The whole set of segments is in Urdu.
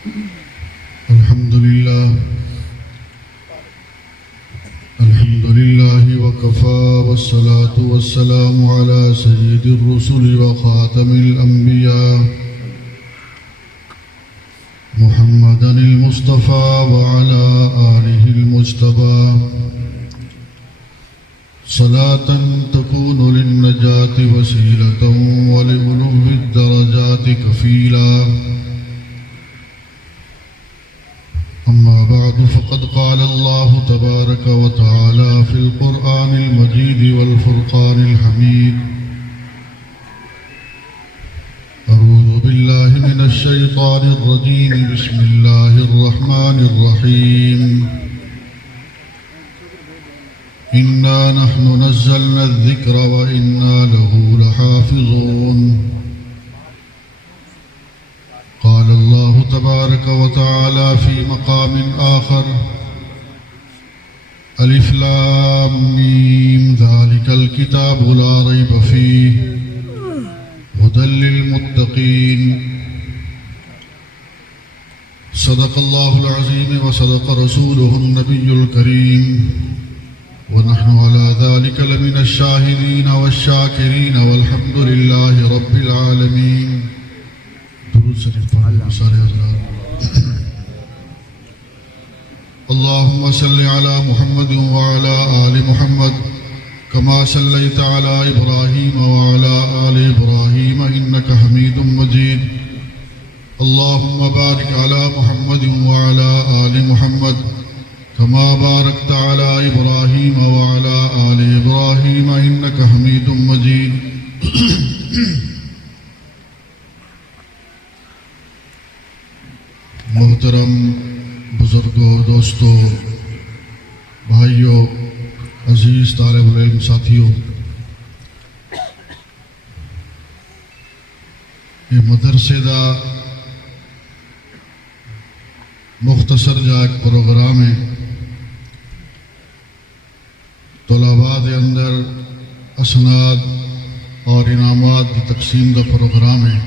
الحمد لله وكفى والصلاة والسلام على سيد الرسل وخاتم الأنبياء محمدا المصطفى وعلى آله المجتبى صلاة تكون للنجاة وسيلة ولعلو الدرجات كفيلا. أما بعد فقد قال الله تبارك وتعالى في القرآن المجيد والفرقان الحميد: أعوذ بالله من الشيطان الرجيم بسم الله الرحمن الرحيم إنا نحن نزلنا الذكر وإنا له لحافظون. قال الله تبارك وتعالى في مقام آخر: ألف لام ميم ذلك الكتاب لا ريب فيه هدى للمتقين. صدق الله العظيم وصدق رسوله النبي الكريم ونحن على ذلك لمن الشاهدين والشاكرين والحمد لله رب العالمين. درود شریف پڑھیں سارے حضرات. اللهم صل على محمد وعلى آل محمد كما صليت على إبراهيم وعلى آل إبراهيم إنك حميد مجيد. اللهم بارك على محمد وعلى آل محمد كما باركت على إبراهيم وعلى آل إبراهيم إنك حميد مجيد. محترم بزرگوں، دوستوں، بھائیوں، عزیز طالب العلم ساتھیوں، یہ مدرسے دا مختصر جا ایک پروگرام ہے. طلباء دے اندر اسناد اور انعامات کی تقسیم کا پروگرام ہے.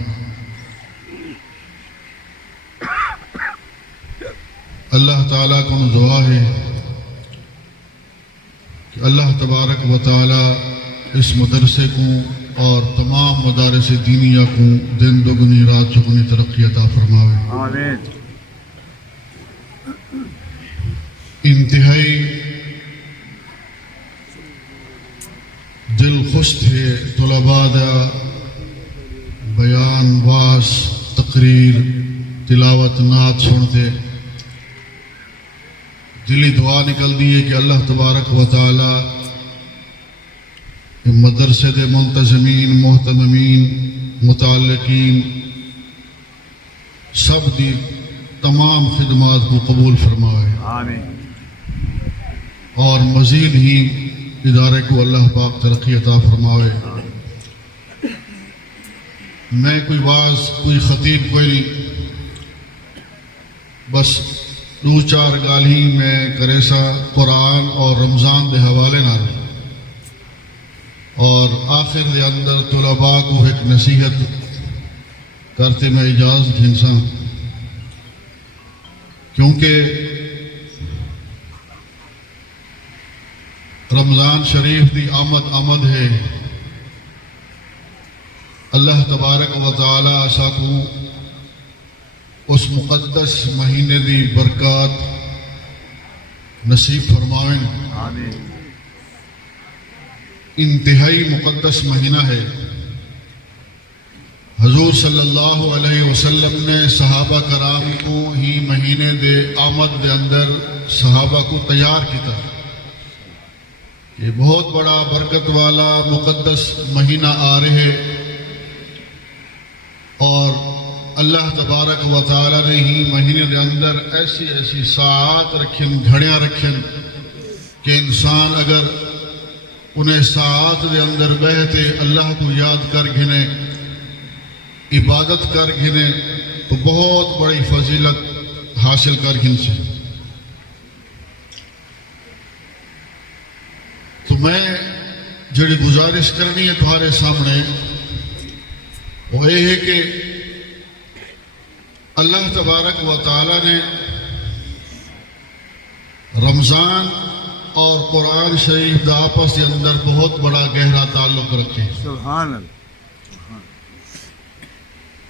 اللہ تعالیٰ کو دعا ہے کہ اللہ تبارک و تعالیٰ اس مدرسے کو اور تمام مدارس دینیہ کو دن دگنی رات چگنی ترقی عطا فرمائے. آمین. انتہائی دل خوش تھے طلباء دا بیان، واز، تقریر، تلاوت، نعت سنتے. دلی دعا نکل دی ہے کہ اللہ تبارک و تعالی مدرسے دے منتظمین، محتممین، متعلقین سب دی تمام خدمات کو قبول فرمائے. آمین. اور مزید ہی ادارے کو اللہ پاک ترقی عطا فرمائے. میں کوئی واز، کوئی خطیب کوئی نہیں، بس دو چار گال ہی میں کرے سا قرآن اور رمضان دے حوالے نہ رہے، اور آخر دے اندر طلباء کو ایک نصیحت کرتے میں اجازت گھنساں، کیونکہ رمضان شریف دی آمد ہے. اللہ تبارک و تعالی اسا کو اس مقدس مہینے دی برکات نصیب فرمائیں. آمین. انتہائی مقدس مہینہ ہے. حضور صلی اللہ علیہ وسلم نے صحابہ کرام کو ہی مہینے دے آمد دے اندر صحابہ کو تیار کیتا. یہ بہت بڑا برکت والا مقدس مہینہ آ رہے، اور اللہ تبارک و تعالی نے ہی مہینے دے اندر ایسی ایسی ساعات رکھیں، گھڑیاں رکھیں کہ انسان اگر انہیں ساعات دے اندر بہتے اللہ کو یاد کر گھنے، عبادت کر گھنے، تو بہت بڑی فضیلت حاصل کر گھن سے. تو میں جڑی گزارش کرنی ہے تمہارے سامنے وہ یہ ہے کہ اللہ تبارک و تعالی نے رمضان اور قرآن شریف دا آپس کے اندر بہت بڑا گہرا تعلق رکھے. سبحان اللہ.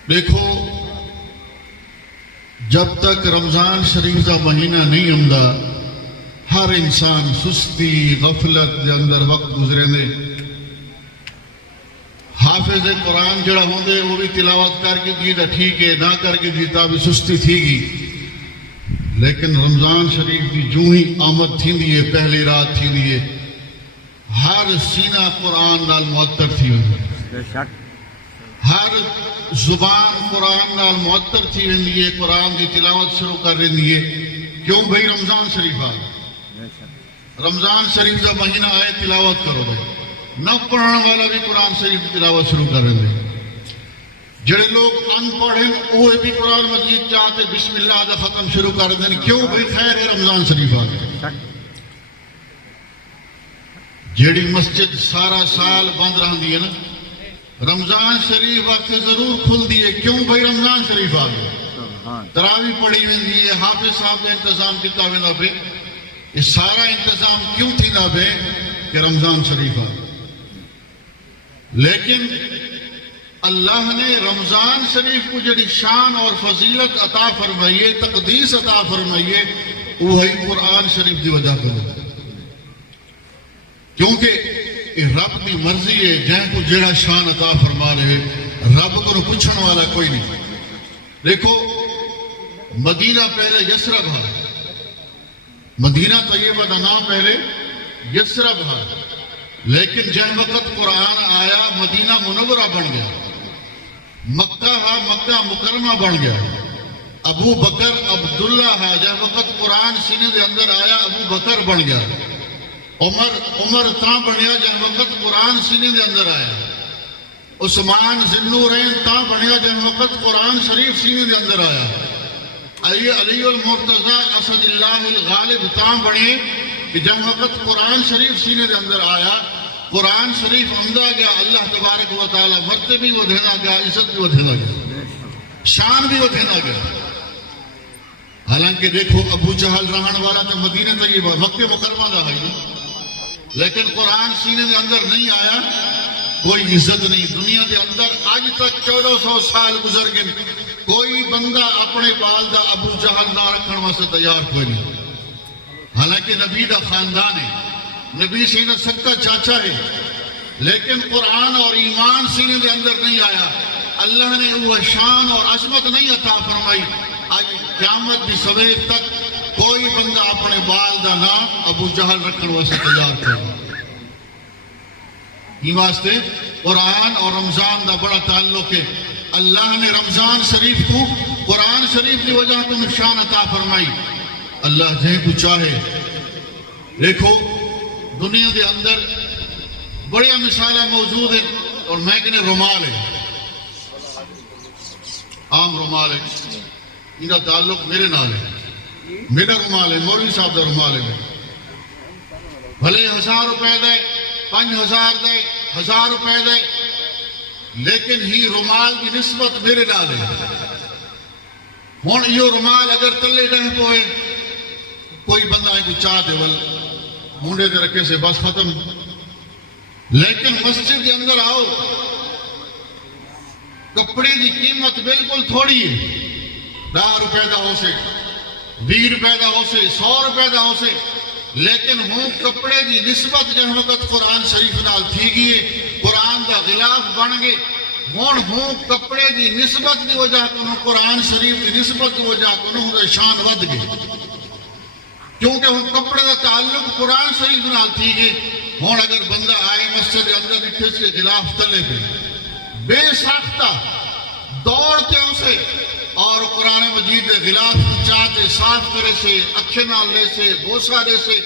دیکھو جب تک رمضان شریف کا مہینہ نہیں آمدا ہر انسان سستی غفلت دے اندر وقت گزرے دے. حافظ قرآن جڑا ہوندے وہ بھی تلاوت کر کے جیتا ٹھیک ہے، نہ کر کے جیتا بھی سستی تھی گی. لیکن رمضان شریف کی جو ہی آمد تھی پہلی رات تھی ہر سینہ قرآن نال معطر تھی ویندی، ہر زبان قرآن نال معطر تھی ویندی ہے، قرآن کی تلاوت شروع کر رہی ہے. کیوں بھئی رمضان شریف آ گیا. رمضان شریف کا مہینہ آئے تلاوت کرو دے. نہ پڑھنے والا بھی قرآن شریف کی تلاوت شروع کر رہے ہیں. جڑے لوگ ان پڑھ ہیں وہ بھی قرآن مجید چاہتے بسم اللہ دا ختم شروع کر دیں. کیوں بھئی خیر ہے رمضان شریف آ گیا. جیڑی مسجد سارا سال بند رہی ہے نا رمضان شریف وقت ضرور کھل دی ہے. کیوں بھئی رمضان شریف آ گیا. تراویح پڑھی ہوئی ہے، حافظ صاحب نے انتظام کیتا وینا پہ. یہ سارا انتظام کیوں تھی نہ بے کہ رمضان شریف آ. لیکن اللہ نے رمضان شریف کو جڑی شان اور فضیلت عطا فرمائیے، تقدیس عطا فرمائیے، وہی قرآن شریف دی وجہ کرو. کیونکہ یہ رب کی مرضی ہے جن کو جڑا شان عطا فرما رہے رب کو پوچھنے والا کوئی نہیں. دیکھو مدینہ پہلے یثرب ہے، مدینہ طیبہ کا نام پہلے یثرب ہے. لیکن جن وقت قرآن آیا مدینہ منورہ بن گیا، مکہ مکہ مکرمہ بن گیا. ابو بکر عبداللہ ہے جن وقت قرآن سینے دے اندر آیا ابو بکر بن گیا. عمر تاں بنیا جن وقت قرآن سینے دے اندر آیا. عثمان ذوالنورین تاں بنیا جن وقت قرآن شریف سینے دے اندر آیا. علی المرتضی اسد اللہ الغالب تاں بنے کہ جن وقت قرآن شریف سینے دے اندر آیا. قرآن شریف عمدہ گیا، اللہ تبارک و تعالی مرتبہ بھی ودھینا گیا، عزت بھی ودھینا گیا، شان بھی ودھینا گیا. حالانکہ دیکھو ابو جہل رہن والا تو مدینہ طیبہ مکہ مکرمہ دا ہے، لیکن قرآن سینے دے اندر نہیں آیا، کوئی عزت نہیں. دنیا دے اندر آج تک 1400 سال گزر گئے، کوئی بندہ اپنے بال دا ابو جہل نہ رکھنے واسطے تیار کوئی نہیں. حالانکہ نبی دا خاندان ہے، نبی سینہ سکا چاچا ہے، لیکن قرآن اور ایمان سینے دے اندر نہیں آیا. اللہ نے وہ شان اور عظمت نہیں عطا فرمائی. آج قیامت دی سویر تک کوئی بندہ اپنے بال دا نام ابو جہل رکھنے واسطے تیار کرے. یہ واسطے قرآن اور رمضان دا بڑا تعلق ہے. اللہ نے رمضان شریف کو قرآن شریف کی وجہ تو نشان عطا فرمائی. اللہ جہیں کو چاہے. دیکھو دنیا دے اندر بڑی مثالیں موجود ہیں اور میں کہنے رومال ہے، عام رومال ہے، ان کا تعلق میرے نال ہے. میرا رومال ہے، مولوی صاحب کا رومال ہے. بھلے 1000 روپے دے، 5000 دے، 1000 روپے دے، لیکن ہی رومال کی نسبت میرے نال ہے. ہوں یہ رومال اگر تلے رہ پوئے کوئی بندہ کو چاہ دے ول مونڈے دے رکھے سے بس ختم. لیکن مسجد کے اندر آؤ کپڑے کی قیمت بالکل تھوڑی ہے. 10 روپے کا ہو سے، 20 روپے کا ہو سے، 100 روپے کا ہو سے، لیکن ہوں کپڑے کی نسبت جن وقت قرآن شریف نال تھی گئی ہے، قرآن کا غلاف بن گئے. ہوں کپڑے کی نسبت کی وجہ کو قرآن شریف کی نسبت کی وجہ کو شان ود گئی. کیونکہ ہوں کپڑے کا تعلق قرآن شریف نال تھی گئی. ہوں اگر بندہ آئے مسجد کے اندر اٹھے سے غلاف تلے پہ بے ساختہ دوڑتے اسے اور قرآن مجید غلاف چاہتے صاف کرے سے، اکھے نال لے سے، بوسا لے سے،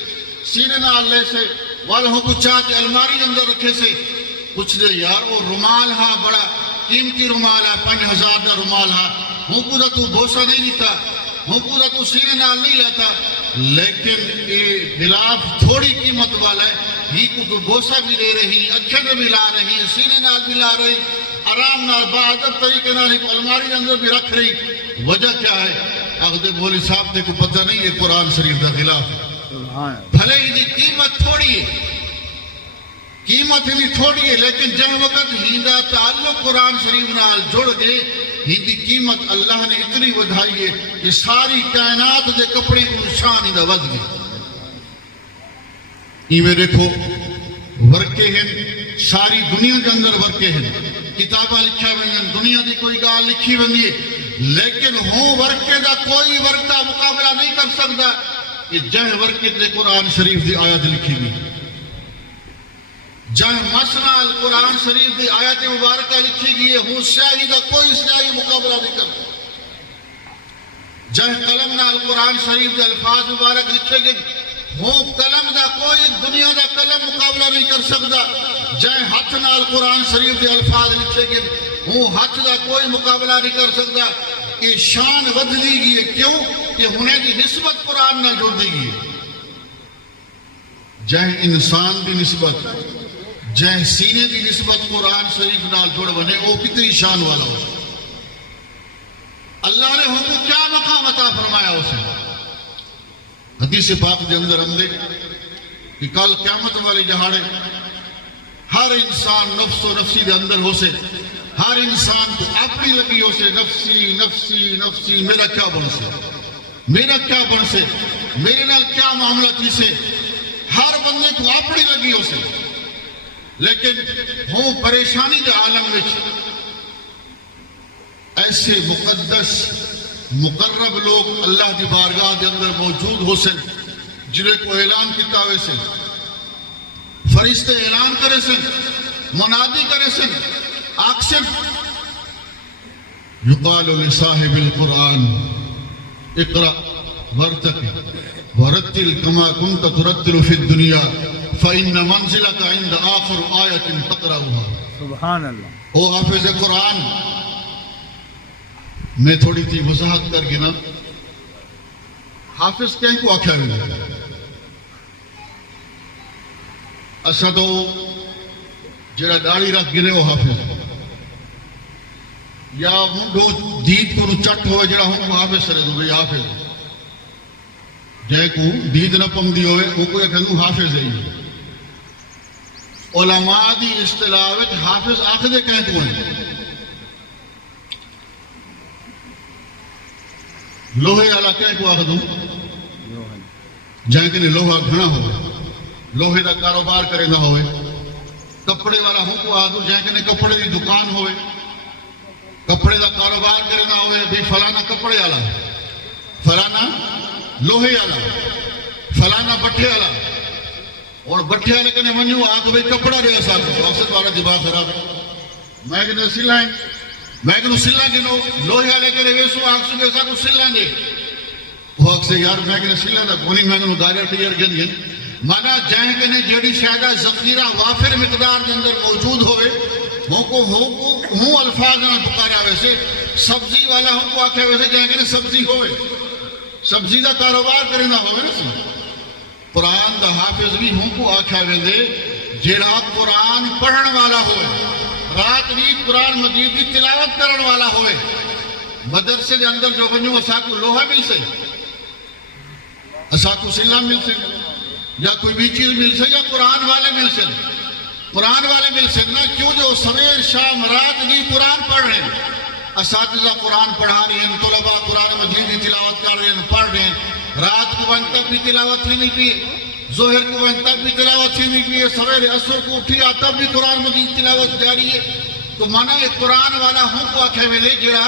سینے نال لے سے، والوں کو چاہتے الماری اندر رکھے سے. کچھ دے یار وہ رومال ہاں بڑا قیمتی رومال ہے، 5000 کا رومال ہاں، ہوں پورا تو بوسا نہیں لیتا، ہوں پورا تو سینے نال نہیں لیتا. لیکن یہ غلاف تھوڑی قیمت والا ہے، ہی کو تو بوسا بھی دے رہی، اکھے میں بھی لا رہی، سینے نال بھی لا رہی. آرام نال باادب طریقے نال ایک الماری اندر بھی رکھ رہی. وجہ کیا ہے؟ اگدے مولوی صاحب تے کو پتہ نہیں یہ قرآن شریف دا خلاف ہے. بھلے ہی دی قیمت تھوڑی ہے، قیمت ہی تھوڑی ہے، لیکن جہاں وقت ہیندا تعلق قرآن شریف نال جڑ گئے، ہندی قیمت اللہ نے اتنی ودھائی ہے کہ ساری کائنات دے کپڑے کو شان ہی دا ود گئی. ایویں دیکھو ورکے ہیں، ساری دنیا کے اندر ورکے ہیں، کتاباں لکھا ویندن، دنیا دی کوئی گال لکھی ویندی ہے، لیکن ہوں ورکے دا کوئی ورکا مقابلہ نہیں کر سکتا کہ جہاں ورکے تے قرآن شریف دی آیت لکھی گئی، جہاں مسنا قرآن شریف دی آیت مبارکہ لکھی گئی ہے، ہوں سیاہی دا کوئی سیاہی مقابلہ نہیں کرتا. جہاں قلم نال قرآن شریف دے الفاظ مبارک لکھے گئے، ہوں قلم دا کوئی دنیا دا قلم مقابلہ نہیں کر سکتا. جائیں ہاتھ نال قرآن شریف دے الفاظ لکھے گئے، ہوں ہاتھ دا کوئی مقابلہ نہیں کر سکتا. یہ شان ود دی گئی ہے، کیوں کہ ہونے کی نسبت قرآن نہ جڑ دی گئی. جائیں انسان دی نسبت، جائیں سینے دی نسبت قرآن شریف نال جڑ بنے، وہ کتنی شان والا ہو. اللہ نے ہم کو کیا مقام عطا فرمایا اسے. حدیث پاک دے اندر ہم دے کہ کل قیامت والے جہاڑے ہر انسان نفس و نفسی دے اندر ہو سے، ہر انسان کو اپنی لگی ہو سے، نفسی نفسی نفسی، میرا کیا بن سے، میرا کیا بن سے، میرے نال کیا معاملہ تھی سے، ہر بندے کو اپنی لگی ہو سے. لیکن ہوں پریشانی دے عالم میں ایسے مقدس مقرب لوگ اللہ کی بارگاہ کے اندر موجود ہو سن، جنہیں کو اعلان کیتا ہوئے سن، فرشتے اعلان کرے سن، منادی کرے سن، آکسن یقال لصاحب القرآن اقرأ ورتقِ ورتل كما كنت ترتل في الدنيا فإن منزلك عند آخر آية تقرأها. سبحان اللہ. او حافظ قرآن، میں تھوڑی تھی وضاحت کر گنا. حافظ کہیں کو آکھا رہے اسا تو جڑا داڑھی رکھ گنے وہ حافظ، یا منڈو دید کو چٹ ہوئے جڑا ہوں حافظ رہے تو بھئی حافظ. جائے کو دید نہ پم دی ہوئے وہ کوئی کہوں حافظ ہے. علماء دی اصطلاح حافظ آخر کہیں کو ہیں. لوہے والا کہیں کو آخر دوں جائیں کہ لوہا گھنا ہوئے، لوہے دا کاروبار کرے نہ ہوئے. کپڑے والا ہوں کو آخر جائیں کہ کپڑے دی دکان ہوئے، کپڑے دا کاروبار کرے نہ ہوئے، بھی فلانا کپڑے والا، فلانا لوہے والا، فلانا بٹھے والا. اور بٹھے والے کہنے منیو آخر بھئی کپڑا رہے ساتھ اوسط والا دماغ خراب ہے. میں کہنے سلائیں، میں کہنے سلائیں گنو، لوہے والے کہنے ویسو آخر کے ساتھ سلائیں دے. وہ آخر سے یار میں کہنے سلائیں دا کونی میں کہنے دائرہ ٹیر گن گن. مانا جائیں کہنے جیڑی شاہدہ ذخیرہ وافر مقدار کے اندر موجود ہوئے، ہوں الفاظ میں پکارا ویسے. سبزی والا ہوں کو آخر ویسے جائیں کہنے سبزی ہوئے، سبزی دا کاروبار کرے نہ ہوئے نا سی. قرآن دا حافظ بھی ہوں کو آکھا ویندے جیڑا قرآن پڑھن والا ہوئے، رات بھی قرآن مجید کی تلاوت کرن والا ہوئے. مدرسے دے اندر جو ونجو اسا کو لوہا مل سے، اسا کو سلہ مل سے، یا کوئی بھی چیز مل سے، یا قرآن والے مل سے. قرآن والے مل سے نا، کیوں جو سویر شام رات بھی قرآن پڑھ رہے ہیں. اساتذہ قرآن پڑھا رہے ہیں، طلباء قرآن مجید کی تلاوت کر رہے ہیں، پڑھ رہے ہیں. رات کو ون تک بھی تلاوت ہی نہیں کی، ظہر کو ون تک بھی تلاوت ہی نہیں کی، سویر عصر کو اٹھی تب بھی قرآن مجید تلاوت جاری ہے. تو مانا یہ قرآن والا ہوں کو آکھے ویلے جڑا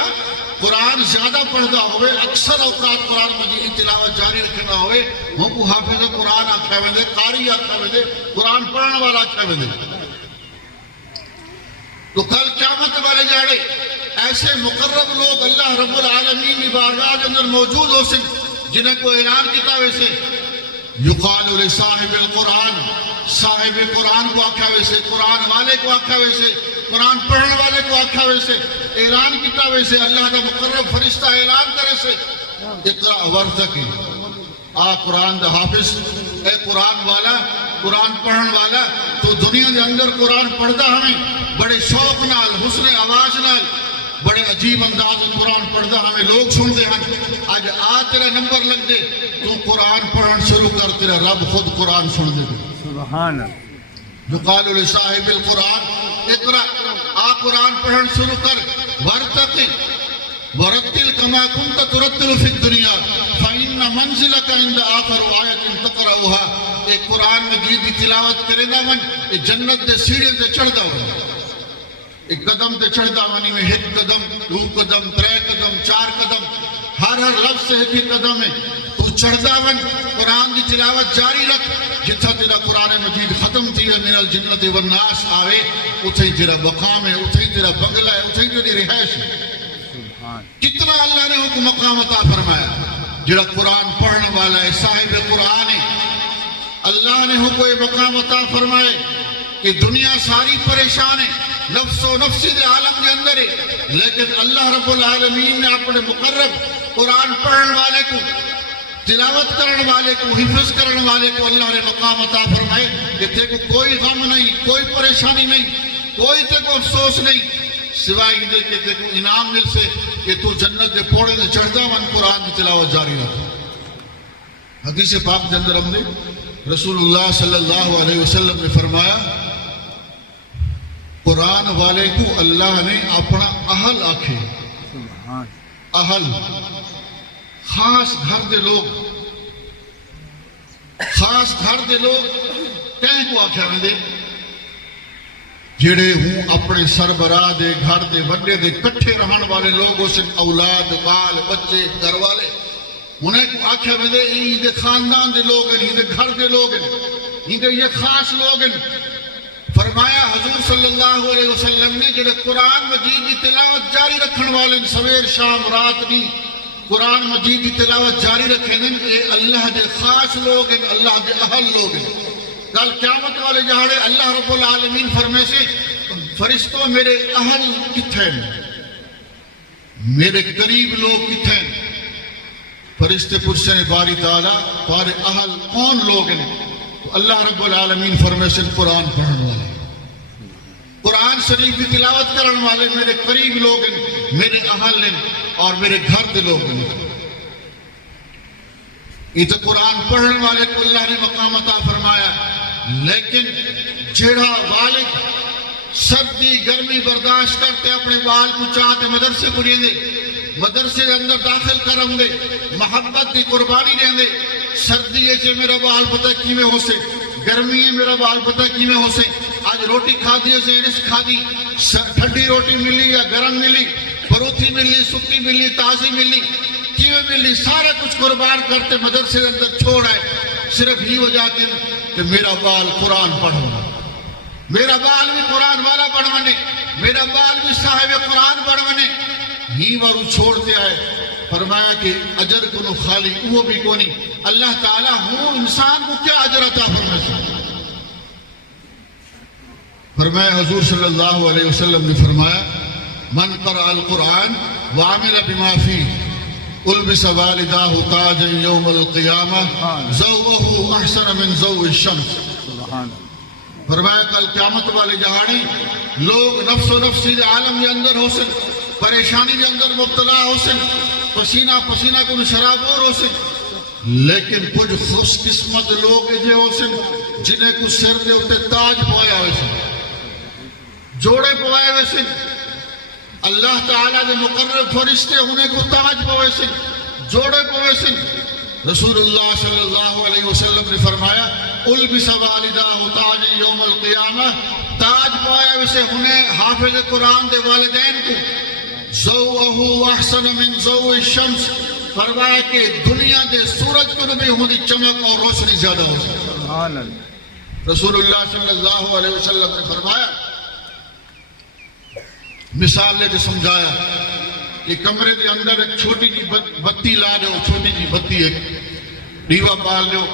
قرآن زیادہ پڑھتا ہوئے، اکثر اوقات قرآن مجید کی تلاوت جاری رکھنا ہوئے، ہوں کو حافظ قرآن آکھے ویلے، قاری آکھے ویلے، قرآن پڑھنے والا آکھے ویلے. تو کل قیامت والے جاڑے ایسے مقرب لوگ اللہ رب العالمین کی بارگاہ کے اندر موجود ہو سن، جنہیں کو اعلان کیتا ویسے یقال لصاحب القرآن، صاحب قرآن کو آکھا ویسے، قرآن والے کو آکھا ویسے، قرآن پڑھنے والے کو آکھا ویسے، اعلان کیتا ویسے. اللہ کا مقرب فرشتہ اعلان کرے سے اقرأ ورتقِ، آ قرآن دا حافظ، اے قرآن والا قرآن پڑھن والا تو دنیا دے اندر قرآن پڑھدا ہمیں بڑے شوق نال حسن آواز نال بڑے عجیب انداز قرآن پڑھدا ہمیں لوگ سن دے ہیں اج آ تیرا نمبر لگ دے تو قرآن پڑھن شروع کر تیرا رب خود قرآن سن دے سبحان یقال لصاحب القرآن اقرا آ قرآن پڑھن شروع کر ورتقی ورتل کما کنت ترتل فی الدنیا فإن منزلک عند آخر آیت تقرأها ایک قرآن مجید کی تلاوت کرے دا من ایک جنت دے سیڑھے تے چڑھدا ہو ایک قدم تے چڑھدا منی میں ایک قدم دو قدم ترے قدم چار قدم ہر لفظ سے ایک قدم ہے تو چڑھدا من قرآن دی تلاوت جاری رکھ جتھا تیرا قرآن مجید ختم تھی ہے من الجنت والناس آوے اتھے تیرا مقام ہے اتھے تیرا بنگلہ ہے اتھے تیری رہائش ہے کتنا اللہ نے کو مقام عطا فرمایا جڑا قرآن پڑھنے والا ہے صاحب قرآن ہے اللہ نے کوئی مقام عطا فرمائے کہ دنیا ساری پریشان ہے نفس و نفسی دے عالم کے اندر ہے لیکن اللہ رب العالمین نے اپنے مقرب قرآن پڑھنے والے کو تلاوت کرنے والے کو حفظ کرنے والے کو اللہ نے مقام عطا فرمائے کہ تے کو کوئی غم نہیں کوئی پریشانی نہیں کوئی تے کو افسوس نہیں سوائے یہ کہ تے کو انعام مل سے کہ تو جنت دے پوڑے دے چڑھدا من قرآن کی تلاوت جاری رکھ حدیث پاک کے اندر ہم نے رسول اللہ صلی اللہ علیہ وسلم نے فرمایا قرآن والے کو اللہ نے اپنا اہل آکھے اہل خاص گھر دے لوگ کہیں کو آکھا میں دے جڑے ہوں اپنے سربراہ دے گھر دے وڈے دے کٹھے رہن والے لوگ اسے اولاد بال بچے گھر والے انہیں کو آکھا میں دے یہ دے خاندان دے لوگ ہیں یہ دے گھر دے لوگ ہیں یہ خاص لوگ ہیں فرمایا حضور صلی اللہ علیہ وسلم نے جڑے قرآن مجید کی تلاوت جاری رکھن والے سویر شام رات نہیں قرآن مجید کی تلاوت جاری رکھیں یہ اللہ دے خاص لوگ ہیں اللہ دے اہل لوگ ہیں کل قیامت والے جہاڑے اللہ رب العالمین فرمے سے فرشتوں میرے اہل کتھے ہیں میرے قریب لوگ کتھے ہیں فرشتے پرسے باری تعالیٰ تارے اہل کون لوگ ہیں تو اللہ رب العالمین فرمے سے قرآن پڑھنے والے قرآن شریف کی تلاوت کرنے والے میرے قریب لوگ ہیں میرے اہل ہیں اور میرے گھر دے لوگ ہیں یہ تو قرآن پڑھنے والے کو اللہ نے مقام عطا فرمایا لیکن جڑا والد سردی گرمی برداشت کرتے اپنے بال کو چاہتے مدرسے کو دیں دے مدرسے کے اندر داخل کرم دے محبت کی قربانی دیں دے سردی سے میرا بال پتہ کی میں ہو سے گرمی ہے میرا بال پتہ کی میں ہو سے آج روٹی کھا دی سے انس کھا دی ٹھنڈی روٹی ملی یا گرم ملی پروتھی ملی سکی ملی تازی ملی کیویں ملی سارا کچھ قربان کرتے مدرسے کے اندر چھوڑ آئے صرف ہی وجہ کہ میرا بال قرآن پڑھو میرا بال بھی قرآن والا پڑھوانے میرا بال بھی صاحب قرآن پڑھوانے ہی وارو چھوڑتے آئے فرمایا کہ اجر کنو خالی وہ بھی کونی اللہ تعالیٰ ہوں انسان کو کیا اجر عطا فرمائے سے فرمایا حضور صلی اللہ علیہ وسلم نے فرمایا من قرأ القرآن وعمل بما فيه البس والداہ تاجا یوم القیامہ ضوءہ احسن من ضوء الشمس فرمایا کل قیامت والے جہاڑی لوگ نفس و نفسی دے عالم کے اندر ہو سن پریشانی کے اندر مبتلا ہو سن پسینہ پسینہ کو شرابور ہو سن لیکن کچھ خوش قسمت لوگ جو ہو سن جنہیں کچھ سر دے ہوتے تاج پوایا ہوئے سن جوڑے پوائے ہوئے سن اللہ تعالیٰ دے مقرب فرشتے ہونے کو تاج پوائے سن جوڑے پوائے سن رسول اللہ صلی اللہ علیہ وسلم نے فرمایا البس والداہ تاج یوم القیامہ تاج پوائے ویسے ہونے حافظ قرآن دے والدین کو ضوءہ احسن من ضوء الشمس فرمایا کہ دنیا دے سورج کو بھی ہونے چمک اور روشنی زیادہ ہو سکتا رسول اللہ صلی اللہ علیہ وسلم نے فرمایا مثال لے کے سمجھایا کہ کمرے دے اندر ایک چھوٹی جی بتی لا دو چھوٹی جی بتی ایک دیوا پال لو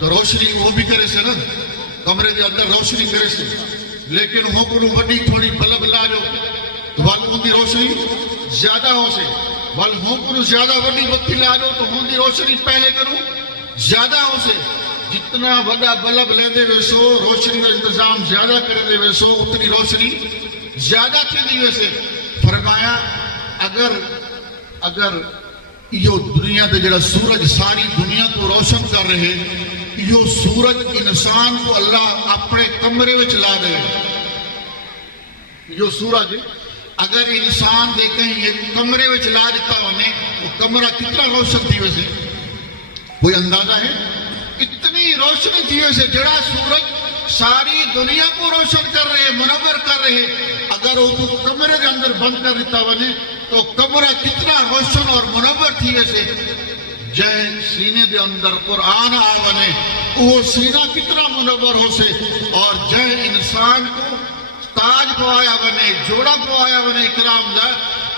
تو روشنی وہ بھی کرے سے نا کمرے دے اندر روشنی کرے سے لیکن ہو کو بڑی تھوڑی بلب لا دو تو والوں کی روشنی زیادہ ہو سے وال ہوں کو زیادہ بڑی بتی لا دو تو ہوں کی روشنی پہلے کروں زیادہ ہو سے جتنا وڈا بلب لیندے ویسو روشنی کا انتظام زیادہ کرندے ویسو اتنی روشنی زیادہ تھی ویسے. فرمایا اگر یہ دنیا دے جڑا سورج ساری دنیا کو روشن کر رہے یہ سورج انسان کو اللہ اپنے کمرے وچ لا دے. یہ سورج اگر انسان دے کہیں ایک کمرے وچ لا دیتا ونے وہ کمرہ کتنا روشن تھی ویسے کوئی اندازہ ہے؟ اتنی روشنی تھی ویسے جڑا سورج ساری دنیا کو روشن کر رہے منور کر رہے اگر وہ کمرے کے اندر بند کر دیتا ونے تو کمرہ کتنا روشن اور منور تھی ویسے. جے سینے دے اندر قرآن آ بنے وہ سینہ کتنا منور ہو سے اور جے انسان کو تاج پوایا بنے جوڑا پوایا بنے اکرام دا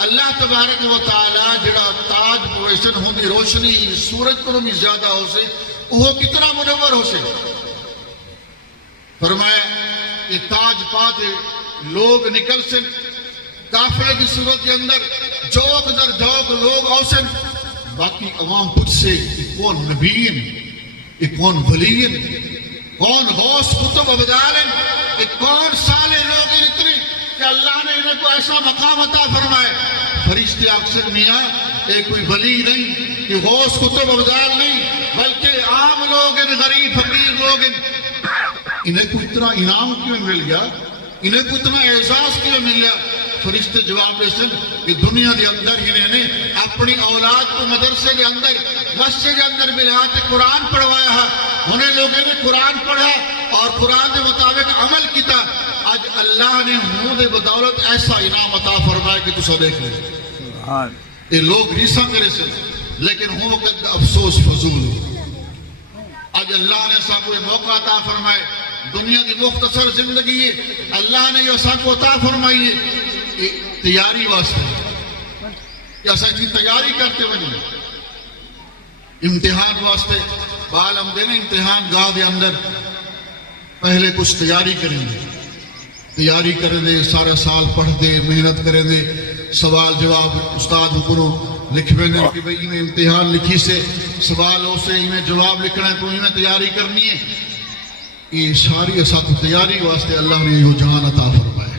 اللہ تبارک و تعالی جڑا تاج پویسن ہوں دی روشنی سورج کو بھی زیادہ ہو سے وہ کتنا منور ہو سے. فرمایا یہ تاج پاتے لوگ نکل سن کافلے کی صورت کے اندر جوک در جوک لوگ اوسن باقی عوام پوچھ سے یہ کون نبیین یہ کون ولیین کون غوث کتب ابدالن یہ کون سالے لوگ اتنے کہ اللہ نے انہیں کو ایسا مقام عطا فرمائے. فرشتے اکثر میاں یہ کوئی ولی نہیں یہ غوث کتب ابدال نہیں بلکہ عام لوگ ہیں غریب فقیر لوگ ہیں. انہیں کو اتنا انعام کیوں مل گیا انہیں کو اتنا اعزاز کیوں مل گیا؟ فرشتے جواب دے سن کہ دنیا دے اندر انہیں نے اپنی اولاد کو مدرسے کے اندر مسجد کے اندر بلات قرآن پڑھوایا ہے انہیں لوگوں نے قرآن پڑھا اور قرآن کے مطابق عمل کیتا. آج اللہ نے ہوں دے بدولت ایسا انعام عطا فرمایا کہ تسا دیکھ لیں یہ لوگ ریسا کرے سے لیکن ہوں قد افسوس فضول. آج اللہ نے سا کوئی موقع عطا فرمائے دنیا کی مختصر زندگی ہے اللہ نے یہ سا کو عطا فرمائی ہے تیاری واسطے یا سچی تیاری کرتے بنی امتحان واسطے بعالم دینے امتحان گاہ دے اندر پہلے کچھ تیاری کریں گے تیاری کریں دے سارے سال پڑھ دے محنت کریں دے سوال جواب استاد حکرو لکھ بین کہ بھئی میں امتحان لکھی سے سوال ہو سے میں جواب لکھنا ہے تو میں تیاری کرنی ہے. یہ ساری اسات تیاری واسطے اللہ نے یہ جہان عطا فرمایا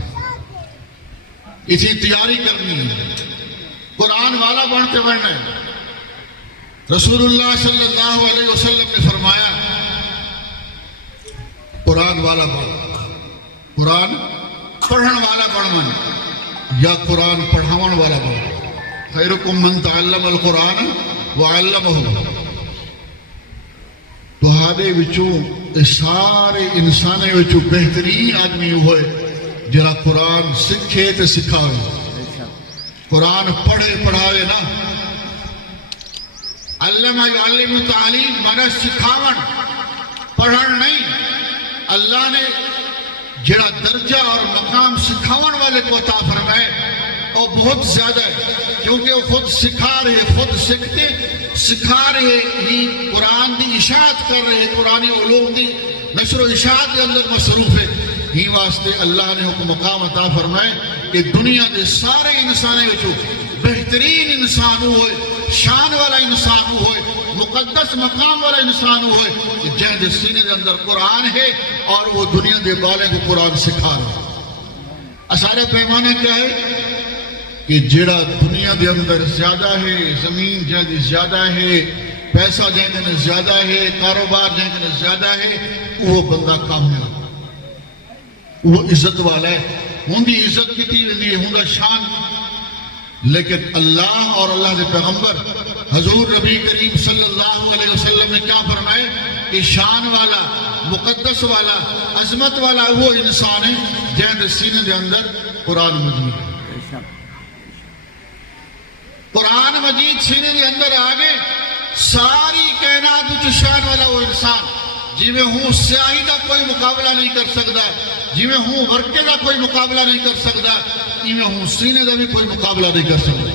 اسی تیاری کرنی ہے قرآن والا بنتے بڑھنا ہے. رسول اللہ صلی اللہ علیہ وسلم نے فرمایا قرآن والا بڑھ قرآن پڑھن والا بڑھن یا قرآن پڑھاون والا بڑھ. خیرکم من تعلم القرآن وعلمہ تو ہادے وچوں سارے انسانے وچوں بہترین آدمی ہوئے جرا قرآن سکھے تے سکھاوے قرآن پڑھے پڑھاوے نا. علمہ یعلم تعلیم مانا سکھاون پڑھن نہیں. اللہ نے جڑا درجہ اور مقام سکھاون والے کو عطا فرمائے اور بہت زیادہ ہے کیونکہ وہ خود سکھا رہے خود سکھتے سکھا رہے ہی قرآن دی اشاعت کر رہے قرآن علوم دی نشر و اشاعت کے اندر مصروف ہے. ہی واسطے اللہ نے حکم مقام عطا فرمائے کہ دنیا دے سارے انسانے وچوں بہترین انسان ہوئے شان والا انسان ہوئے مقدس مقام والا انسان ہوئے جہاں دے سینے دے اندر قرآن ہے اور وہ دنیا دے بالے کو قرآن سکھا رہے. سارے پیمانہ کیا ہے کہ جڑا دنیا دے اندر زیادہ ہے زمین جہاں دے زیادہ ہے پیسہ جہاں دے زیادہ ہے کاروبار جہاں دے زیادہ ہے وہ بندہ کامیاب وہ عزت والا ہے ہوں دی عزت کتی ویندی ہے ہوں دا شان. لیکن اللہ اور اللہ کے پیغمبر حضور نبی کریم صلی اللہ علیہ وسلم نے کیا فرمائے کہ شان والا مقدس والا عظمت والا وہ انسان ہے جہاں دے سینے دے اندر قرآن مجید ہے. قرآن مجید سینے دے اندر آگے ساری کائنات وچ شان والا وہ انسان جی میں ہوں سیاہی کا کوئی مقابلہ نہیں کر سکتا جی میں ہوں ورکے کا کوئی مقابلہ نہیں کر سکتا جی میں ہوں سینے کا بھی کوئی مقابلہ نہیں کر سکتا.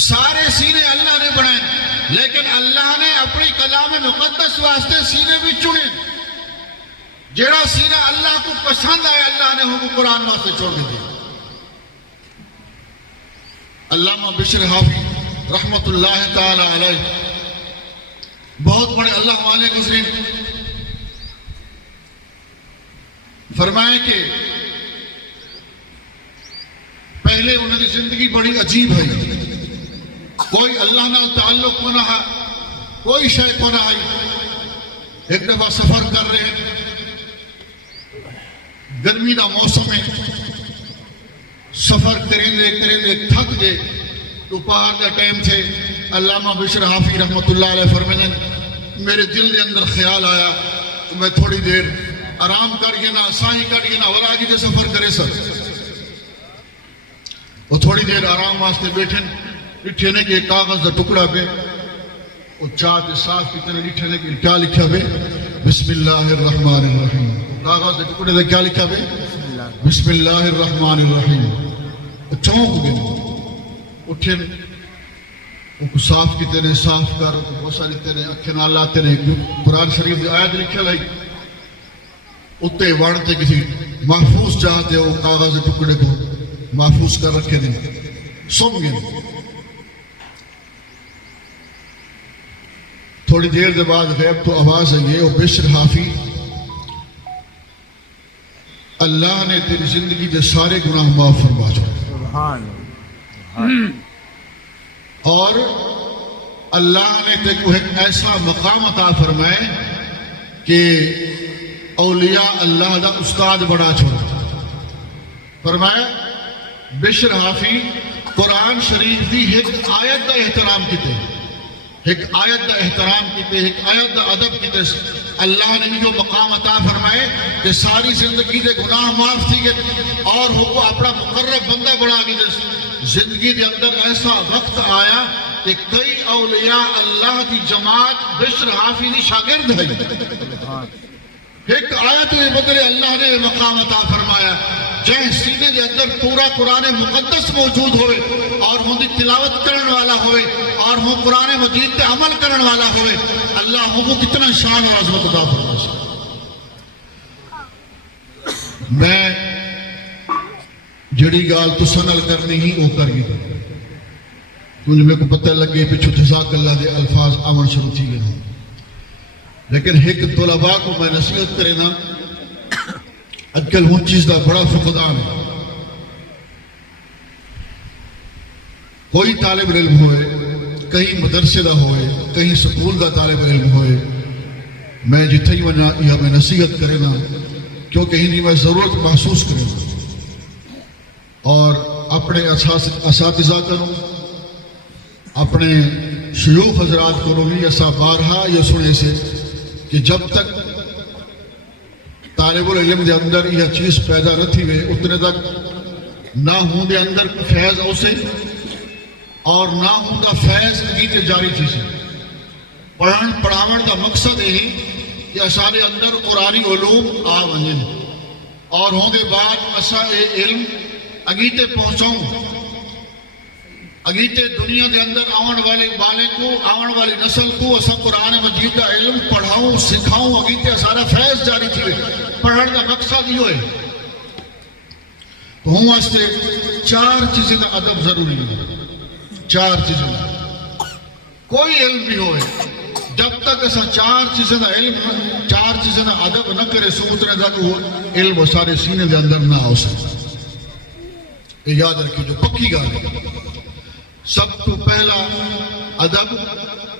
سارے سینے اللہ نے بنائے لیکن اللہ نے اپنی کلام مقدس واسطے سینے بھی چنے جڑا سینہ اللہ کو پسند آئے اللہ نے ہم قرآن واسطے چھوڑ دیا. علامہ بشر حافظ رحمت اللہ تعالی علیہ بہت بڑے اللہ والے گزرے، فرمائے کہ پہلے انہوں نے زندگی بڑی عجیب ہے، کوئی اللہ نال تعلق کو نہ ہے، کوئی شے کو نہ ہے۔ ایک دفعہ سفر کر رہے ہیں، گرمی کا موسم ہے، سفر کریں تھک گئے، دوپہر کا ٹائم تھے۔ علامہ بشر حافی رحمۃ اللہ علیہ فرمائیں میرے دل کے اندر خیال آیا کہ میں تھوڑی دیر آرام کریے نا، سائیں کریے نا، اور آگے سفر کرے سر۔ وہ تھوڑی دیر آرام واسطے بیٹھے نے کہ کاغذ کا ٹکڑا پہ وہ چاہ صاف کی طرح لکھے نے کہ کیا لکھا پہ؟ بسم اللہ الرحمن الرحیم۔ کاغذ کے ٹکڑے سے کیا لکھا پہ؟ بسم اللہ الرحمن الرحیم۔ چونک گئے، اٹھے وہ صاف کی طرح صاف کر، بہت ساری طرح اکھے نال لاتے رہے۔ قرآن شریف کی آیت لکھے لائی اتنے وڑتے کسی محفوظ چاہتے وہ کاغذ کے ٹکڑے کو محفوظ کر رکھے دیں، سن گئے۔ تھوڑی دیر کے بعد غیب تو آواز آئی ہے، وہ بشر حافی اللہ نے تیری زندگی کے سارے گناہ معاف فرما چھوڑے، اور اللہ نے تیرے کو ایک ایسا مقام عطا فرمائے کہ اولیاء اللہ دا استاد بڑا چھوڑا۔ فرمایا بشر حافی قرآن شریف دی ایک آیت دا احترام کیتے، ایک آیت دا احترام کیتے، ایک آیت دا ادب کیتے۔ اللہ نے جو مقام عطا فرمائے کہ ساری زندگی دے گناہ معاف تھی گئے اور وہ اپنا مقرب بندہ بڑھا گئے۔ زندگی دے اندر ایسا وقت آیا کہ کئی اولیاء اللہ کی جماعت بشر حافی دی شاگرد ہے۔ ایک آیت کے بدلے اللہ نے مقام عطا فرمایا جہاں سینے کے اندر پورا قرآن مقدس موجود ہوئے اور ان کی تلاوت کرنے والا ہوئے اور وہ قرآن مجید پہ عمل کرنے والا ہوئے، اللہ کو کتنا شان اور عظمت عطا فرمایا۔ میں جڑی گال تو سنل کرنی ہی وہ کر گئی، کیونکہ میرے کو پتہ لگے پچھو جزاک اللہ دے الفاظ آمن شروع تھی گئے، لیکن ایک طلباء کو میں نصیحت کرے نا، اجکل وہ چیز دا بڑا فقدان ہے۔ کوئی طالب علم ہوئے، کہیں مدرسے دا ہوئے، کہیں سکول دا طالب علم ہوئے، میں جتھے ہی وجہ یا میں نصیحت کرے نا، کیونکہ ہی نہیں میں ضرورت محسوس کرے نا، اور اپنے اساتذہ کروں، اپنے شیوخ حضرات کروں بھی ایسا بارہا یہ سنے سے کہ جب تک طالب العلم دے اندر یہ چیز پیدا نہ تھی وے اتنے تک نہ ہوں دے اندر فیض اسے اور نہ ہوں دا فیض اگیتے جاری تھی سے۔ پڑھاون دا مقصد یہی کہ اسارے اندر قرآنی علوم آ ونجن اور ہوں دے بعد اسا اے علم اگیتے پہنچاؤں، اگیتے دنیا دے اندر آون والے کو، آون والی نسل کو اسا قرآن مجید کا علم پڑھاؤں، سکھاؤں، اگیتے سارا فیض جاری تھی۔ پڑھن کا مقصد یہ ہے۔ تو ہوں واسطے چار چیزیں کا ادب ضروری ہے، چار چیزیں کا کوئی علم بھی ہوئے جب تک ایسا چار چیزیں کا علم، چار چیزیں کا ادب نہ کرے سو اتنے تک وہ علم وہ سارے سینے دے اندر نہ ہو سکتا۔ یہ یاد رکھیے جو پکی گال ہے۔ سب تو پہلا ادب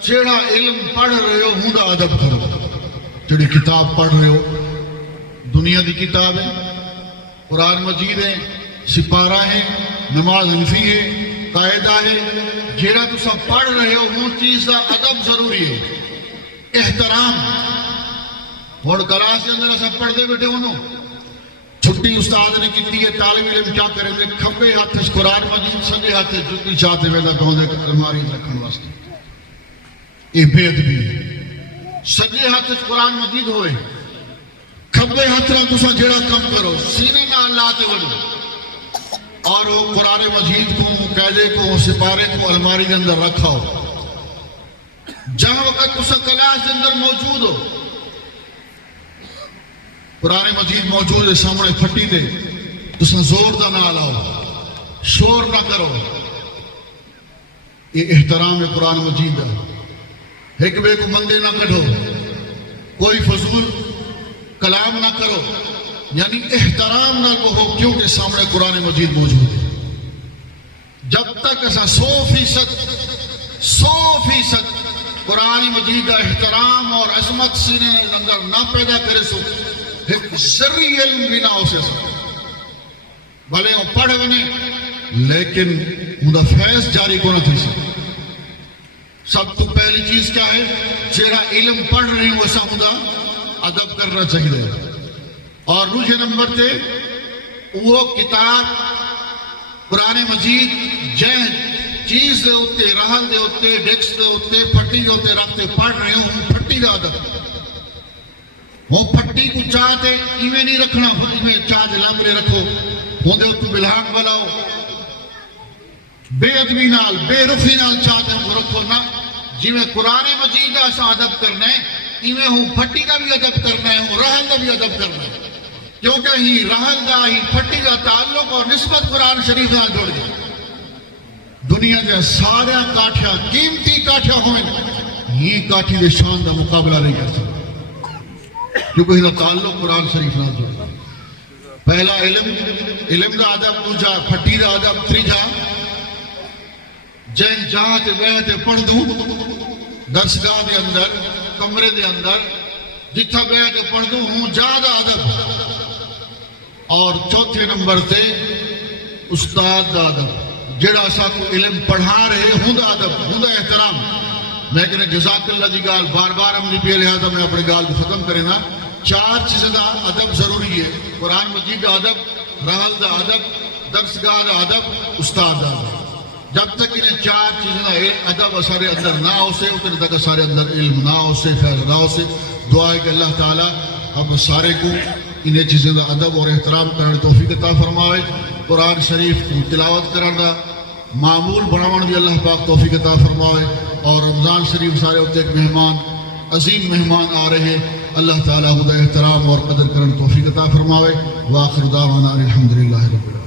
جیڑا علم پڑھ رہے ہو ہوں دا ادب کرو۔ جیڑی کتاب پڑھ رہے ہو دنیا دی کتاب ہے، قرآن مجید ہے، سپارہ ہے، نماز حنفی ہے، قاعدہ ہے، جیڑا تو سب پڑھ رہے ہو ہوں چیز دا ادب ضروری ہے، احترام۔ اور کلاس کے اندر سب پڑھتے بیٹھے ہوں، چھٹی استاد نے کی ہے، طالب علم کیا کریں گے؟ کھبے ہاتھ قرآن مجید، سجے ہاتھ جتی چاہتے ہوئے کہوں دے الماری رکھنے واسطے، یہ بے ادبی ہے۔ سجے ہاتھ قرآن مجید ہوئے، کھبے ہاتھ نہ تسا جڑا کم کرو سینے نہ لاتے وجو اور وہ قرآن مجید کو، قاعدے کو، سپارے کو الماری کے اندر رکھاؤ۔ جہاں وقت تسا کلاس کے اندر موجود ہو، قرآن مجید موجود ہے سامنے پھٹی دے، تسا زور دا نہ لاؤ، شور نہ کرو۔ یہ احترام ہے قرآن مجید ہے، ایک بے کو مندے نہ کٹو، کوئی فضول کلام نہ کرو، یعنی احترام نہ کہو، کیونکہ سامنے قرآن مجید موجود ہے۔ جب تک ایسا 100% قرآن مجید کا احترام اور عظمت سینے اندر نہ پیدا کرے سو ایک ذری علم بھی نہ ہو سکے، بھلے وہ پڑھ ونے لیکن مدہ فیض جاری کو نہ تھی سکے۔ سب تو پہلی چیز کیا ہے؟ جیڑا علم پڑھ رہے ہیں وہ سا مدہ ادب کرنا چاہیے، اور دوسرے نمبر تے وہ کتاب قرآن مجید جن چیز دے ہوتے، رحل دے ہوتے، ڈیکس دے ہوتے، پھٹی دے ہوتے رکھتے پڑھ رہے ہوں، پھٹی دا ادب ہوں، پھٹی کو چاہتے ایویں نہیں رکھنا، ایویں چاہ لمبرے رکھو، ہوں دے تو بلحاق بلاؤ، بے ادبی نال بے رخی نال چاہتے ہوں رکھو نہ، جی میں قرآن مجید کا ایسا ادب کرنا ہے، ایویں ہوں پھٹی کا بھی ادب کرنا ہے، ہوں رحل کا بھی ادب کرنا ہے، کیونکہ ہی رحل دا ہی پھٹی دا تعلق اور نسبت قرآن شریف نال جڑ گئی۔ دنیا کے سارے کاٹھیا قیمتی کاٹھیا ہوئے، یہ کاٹھی دے شان دا مقابلہ نہیں کر سکتا، کیونکہ یہ تعلق قرآن شریف نال جڑ گیا۔ پہلا علم دا ادب، دوجا پھٹی دا ادب، تیجا جن جہاں تے پڑھ دوں درسگاہ دے اندر، کمرے دے اندر جتھا بیٹھ کے پڑھ دوں ہوں زیادہ ادب، اور چوتھے نمبر تے استاد دا ادب، جڑا سا کو علم پڑھا رہے ہوں دا ادب، ہوں دا احترام۔ میں کہنے جزاک اللہ دی گال بار بار ہم نے پہ لہذا میں اپنے گال کو ختم کرے نا، 4 چیزیں دا ادب ضروری ہے، قرآن مجید دا ادب، رحل دا ادب، درسگاہ دا ادب، استاد دا ادب۔ جب تک انہیں 4 چیزیں دا ادب سارے اندر نہ ہو سے، اتنے تک سارے اندر علم نہ ہو سے، فیض نہ ہو سے۔ دعا ہے کہ اللہ تعالیٰ ہم سارے کو انہیں چیزیں دا ادب اور احترام کرنے توفیق عطا فرمائے، قرآن شریف کو تلاوت کرنا معمول بناون بھی اللہ پاک توفیق عطا فرمائے، اور رمضان شریف سارے ہوتے ایک مہمان، عظیم مہمان آ رہے ہیں، اللہ تعالیٰ خدا احترام اور قدر کرنے توفیق عطا فرمائے۔ وآخر دعوانا الحمدللہ رب العالمین۔